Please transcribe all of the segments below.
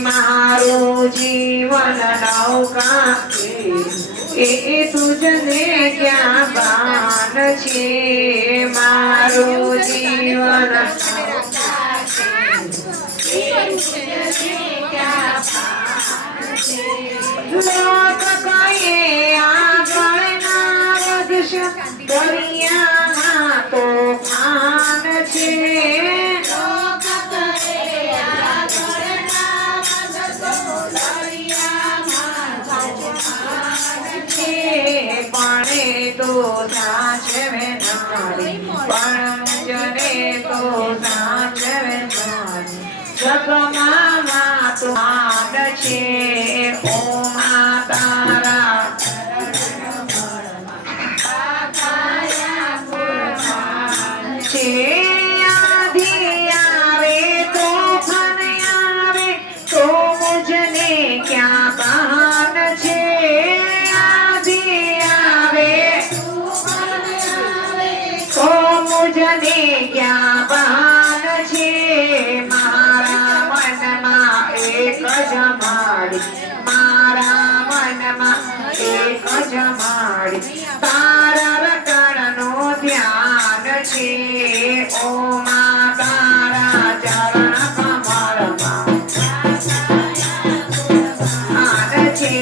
मारो जीवन नौका तुझने क्या बान छे मारो जीवन लोक कहे आगळ ना વધશે દરિયામાં તોફાન છે तो साचवे नारी पंजने तो साचवे नारी जगमा तो आन छे ओ मातारा छे आधी आवे तो फन आवे तो मुझने क्या बहान छे मुझने क्या बान छे मारा मनमा एक जमाड़ी मारा मनमा एक जमाड़ी तारा रटणनो ध्यान छे ओ मा तारा चरण कमलमा आन छे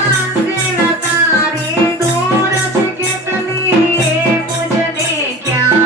मंदिर तारी दूर से केतली मुझने क्या